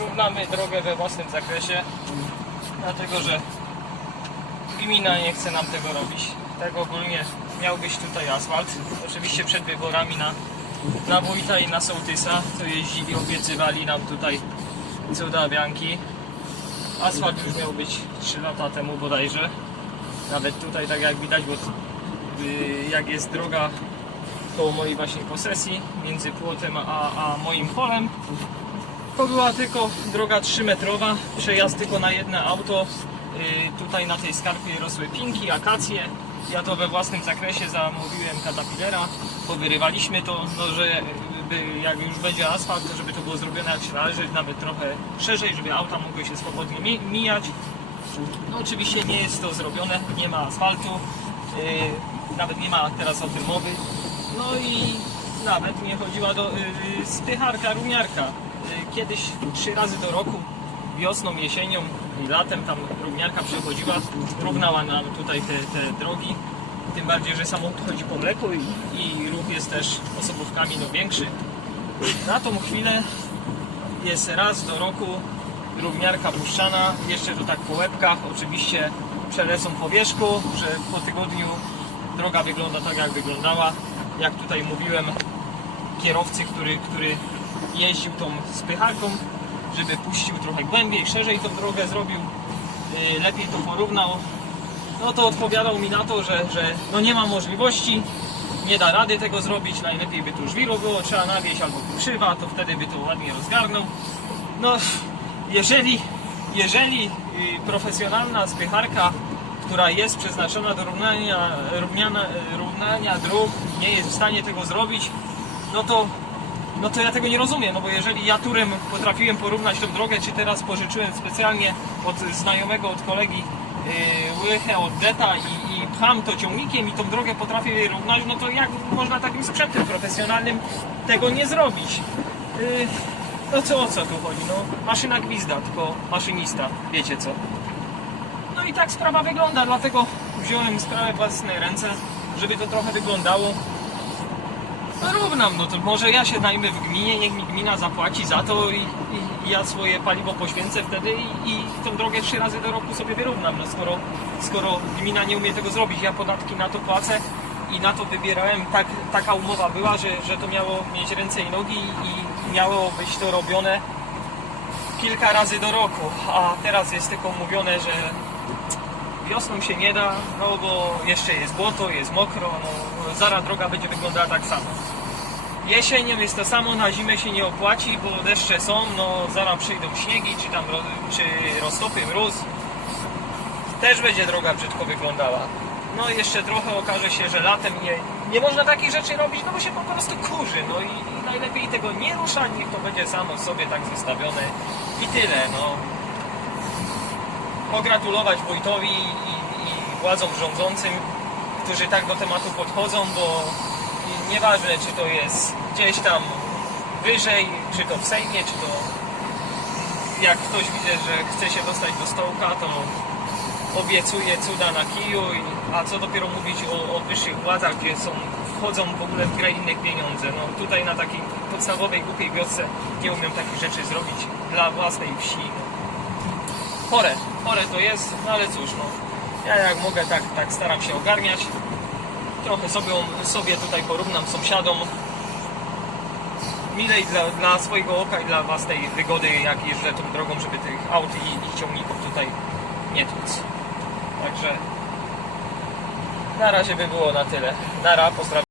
Równamy drogę we własnym zakresie, dlatego że gmina nie chce nam tego robić. Tak ogólnie miał być tutaj asfalt. Oczywiście przed wyborami na, na Wójta i na Sołtysa, co jeździli, obiecywali nam tutaj cuda bianki. Asfalt już miał być 3 lata temu bodajże. Nawet tutaj tak jak widać, bo y, jak jest droga koło mojej właśnie posesji, między płotem a, a moim polem, to była tylko droga 3-metrowa, przejazd tylko na jedno auto. Y, Tutaj na tej skarpie rosły pinki, akacje. Ja to we własnym zakresie zamówiłem Caterpillera, powyrywaliśmy to, no, że by, jak już będzie asfalt, to żeby to było zrobione jak się należy, nawet trochę szerzej, żeby auta mogły się swobodnie mi- mijać. No oczywiście nie jest to zrobione, nie ma asfaltu, yy, nawet nie ma teraz o tym mowy. No i nawet nie chodziła do yy, spycharka, rumiarka. Yy, kiedyś trzy razy do roku, wiosną, jesienią i latem tam równiarka przychodziła, równała nam tutaj te, te drogi. Tym bardziej, że samochód chodzi po mleku i, i ruch jest też osobówkami no, większy. Na tą chwilę jest raz do roku równiarka puszczana, jeszcze to tak po łebkach, oczywiście przelecą po wierzchu, że po tygodniu droga wygląda tak jak wyglądała. Jak tutaj mówiłem, kierowcy, który, który jeździł tą spycharką, żeby puścił trochę głębiej, szerzej tą drogę zrobił, yy, lepiej to porównał, no to odpowiadał mi na to, że, że no nie ma możliwości, nie da rady tego zrobić, najlepiej by tu żwiro było, trzeba nawieźć albo krzywa, to wtedy by to ładnie rozgarnął. No, jeżeli, jeżeli y, profesjonalna spycharka, która jest przeznaczona do równania, równania, równania dróg, nie jest w stanie tego zrobić, no to, no to ja tego nie rozumiem, no bo jeżeli ja turem potrafiłem porównać tę drogę, czy teraz pożyczyłem specjalnie od znajomego, od kolegi yy, łychę od deta i, i pcham to ciągnikiem i tą drogę potrafię równać, no to jak można takim sprzętem profesjonalnym tego nie zrobić? Yy, no co o co tu chodzi? No maszyna gwizda, tylko maszynista, wiecie co? I tak sprawa wygląda, dlatego wziąłem sprawę własne ręce, żeby to trochę wyglądało. No równam, no to może ja się najmę w gminie, niech mi gmina zapłaci za to i, i, i ja swoje paliwo poświęcę wtedy i, i tą drogę trzy razy do roku sobie wyrównam, no skoro, skoro gmina nie umie tego zrobić, ja podatki na to płacę i na to wybierałem, tak, taka umowa była, że, że to miało mieć ręce i nogi i miało być to robione kilka razy do roku, a teraz jest tylko mówione, że wiosną się nie da, no bo jeszcze jest błoto, jest mokro, no zaraz droga będzie wyglądała tak samo. Jesienią jest to samo, na zimę się nie opłaci, bo deszcze są, no zaraz przyjdą śniegi, czy tam czy roztopy, mróz. Też będzie droga brzydko wyglądała. No jeszcze trochę okaże się, że latem nie, nie można takich rzeczy robić, no bo się po prostu kurzy. No i, i najlepiej tego nie ruszać, niech to będzie samo sobie tak zostawione i tyle, no pogratulować wójtowi i, i władzom rządzącym, którzy tak do tematu podchodzą, bo nieważne czy to jest gdzieś tam wyżej, czy to w Sejmie, czy to jak ktoś widzę, że chce się dostać do stołka, to obiecuje cuda na kiju, a co dopiero mówić o, o wyższych władzach, gdzie są, wchodzą w ogóle w grę inne pieniądze. No tutaj na takiej podstawowej, głupiej wiosce nie umiem takich rzeczy zrobić dla własnej wsi. Chore, chore to jest, no ale cóż, no. Ja jak mogę, tak, tak staram się ogarniać. Trochę sobie, sobie tutaj porównam sąsiadom. Milej dla, dla swojego oka i dla własnej wygody, jak jeżdżę tą drogą, żeby tych aut i, i ciągników tutaj nie tłuc. Także na razie by było na tyle. Nara, pozdrawiam.